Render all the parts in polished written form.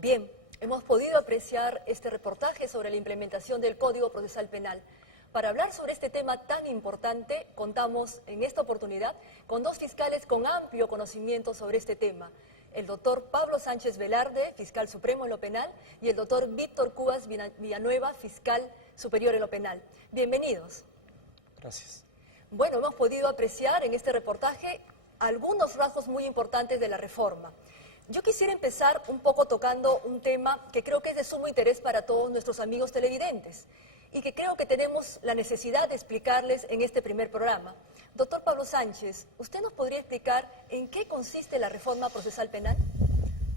Bien, hemos podido apreciar este reportaje sobre la implementación del Código Procesal Penal. Para hablar sobre este tema tan importante, contamos en esta oportunidad con dos fiscales con amplio conocimiento sobre este tema. El doctor Pablo Sánchez Velarde, fiscal supremo en lo penal, y el doctor Víctor Cubas Villanueva, fiscal superior en lo penal. Bienvenidos. Gracias. Bueno, hemos podido apreciar en este reportaje algunos rasgos muy importantes de la reforma. Yo quisiera empezar un poco tocando un tema que creo que es de sumo interés para todos nuestros amigos televidentes y que creo que tenemos la necesidad de explicarles en este primer programa. Doctor Pablo Sánchez, ¿usted nos podría explicar en qué consiste la reforma procesal penal?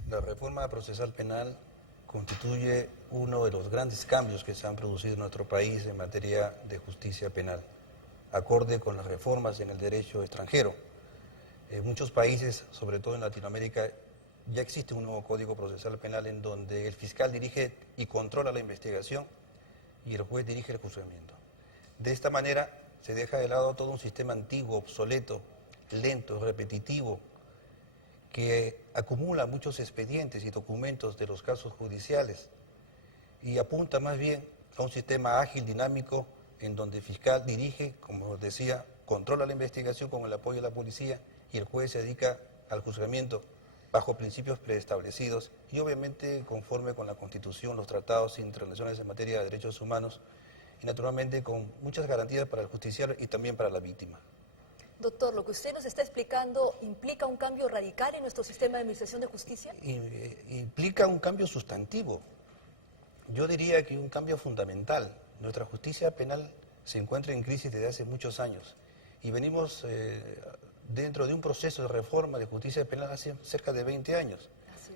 La reforma procesal penal constituye uno de los grandes cambios que se han producido en nuestro país en materia de justicia penal, acorde con las reformas en el derecho extranjero. En muchos países, sobre todo en Latinoamérica, ya existe un nuevo Código Procesal Penal en donde el fiscal dirige y controla la investigación y el juez dirige el juzgamiento. De esta manera se deja de lado todo un sistema antiguo, obsoleto, lento, repetitivo, que acumula muchos expedientes y documentos de los casos judiciales y apunta más bien a un sistema ágil, dinámico, en donde el fiscal dirige, como decía, controla la investigación con el apoyo de la policía y el juez se dedica al juzgamiento bajo principios preestablecidos y obviamente conforme con la Constitución, los tratados internacionales en materia de derechos humanos y naturalmente con muchas garantías para el justiciable y también para la víctima. Doctor, lo que usted nos está explicando implica un cambio radical en nuestro sistema de administración de justicia. Implica un cambio sustantivo. Yo diría que un cambio fundamental. Nuestra justicia penal se encuentra en crisis desde hace muchos años y venimos dentro de un proceso de reforma de justicia penal hace cerca de 20 años.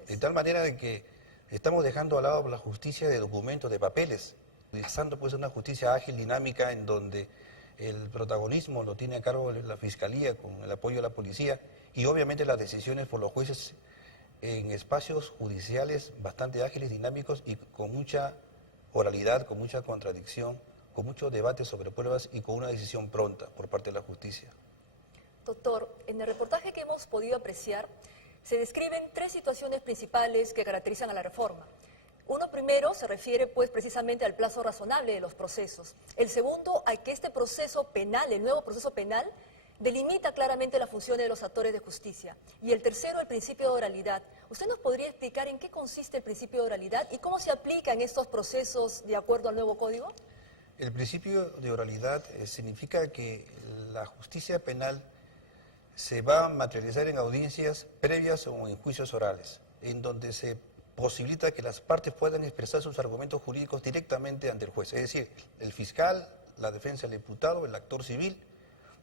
De tal manera de que estamos dejando al lado la justicia de documentos, de papeles, pasando pues a una justicia ágil, dinámica, en donde el protagonismo lo tiene a cargo la Fiscalía con el apoyo de la policía y obviamente las decisiones por los jueces en espacios judiciales bastante ágiles, dinámicos y con mucha oralidad, con mucha contradicción, con mucho debate sobre pruebas y con una decisión pronta por parte de la justicia. Doctor, en el reportaje que hemos podido apreciar, se describen tres situaciones principales que caracterizan a la reforma. Uno primero se refiere pues precisamente al plazo razonable de los procesos. El segundo, a que este proceso penal, el nuevo proceso penal, delimita claramente las funciones de los actores de justicia. Y el tercero, el principio de oralidad. ¿Usted nos podría explicar en qué consiste el principio de oralidad y cómo se aplica en estos procesos de acuerdo al nuevo código? El principio de oralidad significa que la justicia penal se va a materializar en audiencias previas o en juicios orales, en donde se posibilita que las partes puedan expresar sus argumentos jurídicos directamente ante el juez. Es decir, el fiscal, la defensa del imputado, el actor civil,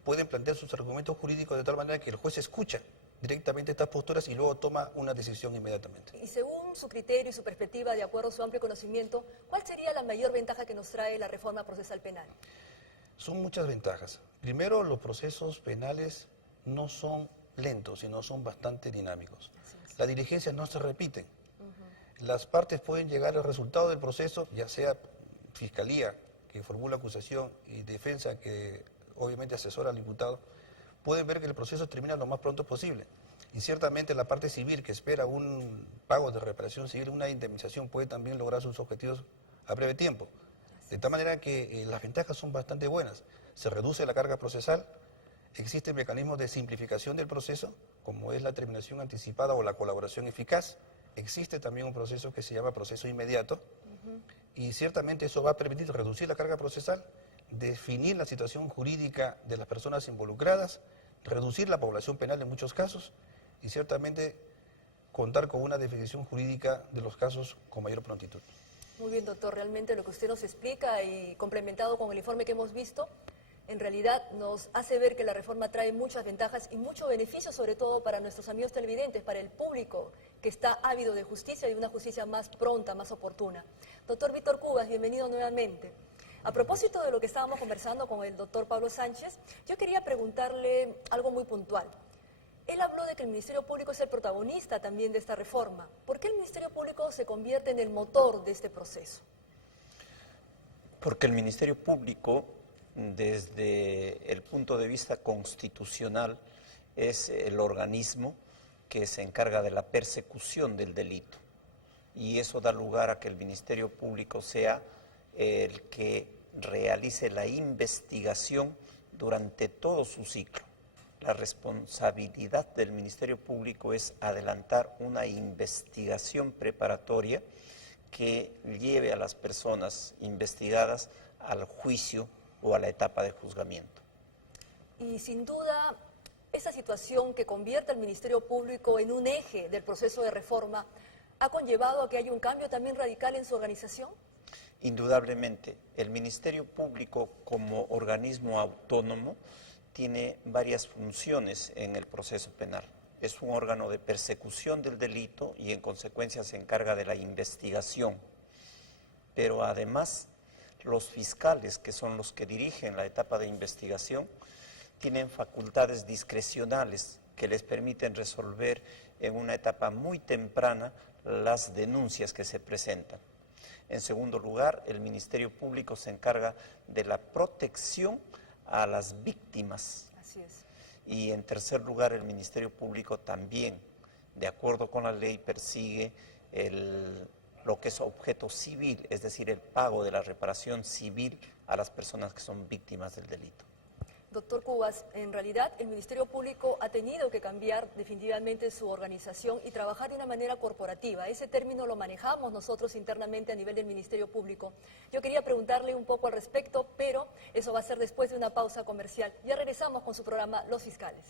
pueden plantear sus argumentos jurídicos de tal manera que el juez escucha directamente estas posturas y luego toma una decisión inmediatamente. Y según su criterio y su perspectiva, de acuerdo a su amplio conocimiento, ¿cuál sería la mayor ventaja que nos trae la reforma procesal penal? Son muchas ventajas. Primero, los procesos penales no son lentos, sino son bastante dinámicos. Las diligencias no se repiten. Las partes pueden llegar al resultado del proceso, ya sea fiscalía, que formula acusación, y defensa, que obviamente asesora al imputado, pueden ver que el proceso termina lo más pronto posible. Y ciertamente la parte civil, que espera un pago de reparación civil, una indemnización, puede también lograr sus objetivos a breve tiempo. De tal manera que las ventajas son bastante buenas. Se reduce la carga procesal, existen mecanismos de simplificación del proceso, como es la terminación anticipada o la colaboración eficaz. Existe también un proceso que se llama proceso inmediato y ciertamente eso va a permitir reducir la carga procesal, definir la situación jurídica de las personas involucradas, reducir la población penal en muchos casos y ciertamente contar con una definición jurídica de los casos con mayor prontitud. Muy bien, doctor, realmente lo que usted nos explica y complementado con el informe que hemos visto, en realidad nos hace ver que la reforma trae muchas ventajas y mucho beneficio, sobre todo para nuestros amigos televidentes, para el público que está ávido de justicia y una justicia más pronta, más oportuna. Doctor Víctor Cubas, bienvenido nuevamente. A propósito de lo que estábamos conversando con el doctor Pablo Sánchez, yo quería preguntarle algo muy puntual. Él habló de que el Ministerio Público es el protagonista también de esta reforma. ¿Por qué el Ministerio Público se convierte en el motor de este proceso? Porque el Ministerio Público, desde el punto de vista constitucional, es el organismo que se encarga de la persecución del delito. y eso da lugar a que el Ministerio Público sea el que realice la investigación durante todo su ciclo. La responsabilidad del Ministerio Público es adelantar una investigación preparatoria que lleve a las personas investigadas al juicio o a la etapa de juzgamiento. Y sin duda, esa situación que convierte al Ministerio Público en un eje del proceso de reforma ha conllevado a que haya un cambio también radical en su organización. Indudablemente, el Ministerio Público como organismo autónomo tiene varias funciones en el proceso penal. Es un órgano de persecución del delito y en consecuencia se encarga de la investigación. Pero además, los fiscales, que son los que dirigen la etapa de investigación, tienen facultades discrecionales que les permiten resolver en una etapa muy temprana las denuncias que se presentan. En segundo lugar, el Ministerio Público se encarga de la protección a las víctimas. Así es. Y en tercer lugar, el Ministerio Público también, de acuerdo con la ley, persigue lo que es objeto civil, es decir, el pago de la reparación civil a las personas que son víctimas del delito. Doctor Cubas, en realidad el Ministerio Público ha tenido que cambiar definitivamente su organización y trabajar de una manera corporativa. Ese término lo manejamos nosotros internamente a nivel del Ministerio Público. Yo quería preguntarle un poco al respecto, pero eso va a ser después de una pausa comercial. Ya regresamos con su programa Los Fiscales.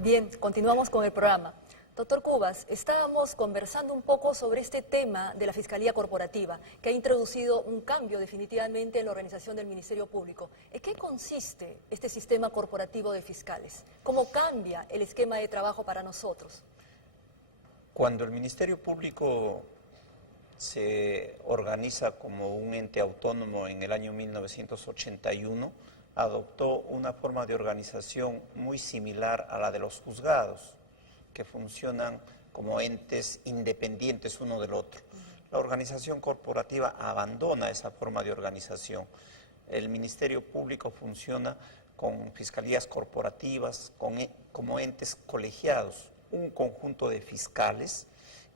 Bien, continuamos con el programa. Doctor Cubas, estábamos conversando un poco sobre este tema de la Fiscalía Corporativa, que ha introducido un cambio definitivamente en la organización del Ministerio Público. ¿En qué consiste este sistema corporativo de fiscales? ¿Cómo cambia el esquema de trabajo para nosotros? Cuando el Ministerio Público se organiza como un ente autónomo en el año 1981, adoptó una forma de organización muy similar a la de los juzgados, que funcionan como entes independientes uno del otro. La organización corporativa abandona esa forma de organización. El Ministerio Público funciona con fiscalías corporativas, como entes colegiados, un conjunto de fiscales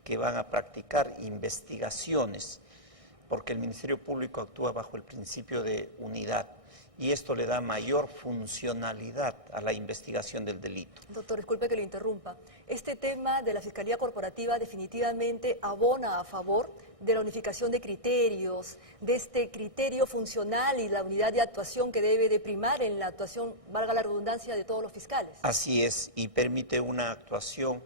que van a practicar investigaciones, porque el Ministerio Público actúa bajo el principio de unidad. Y esto le da mayor funcionalidad a la investigación del delito. Doctor, disculpe que lo interrumpa. Este tema de la Fiscalía Corporativa definitivamente abona a favor de la unificación de criterios, de este criterio funcional y la unidad de actuación que debe de primar en la actuación, valga la redundancia, de todos los fiscales. Así es, y permite una actuación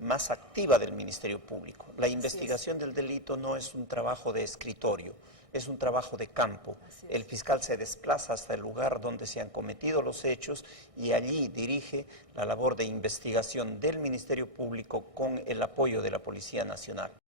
más activa del Ministerio Público. La investigación del delito no es un trabajo de escritorio, es un trabajo de campo. El fiscal se desplaza hasta el lugar donde se han cometido los hechos y allí dirige la labor de investigación del Ministerio Público con el apoyo de la Policía Nacional.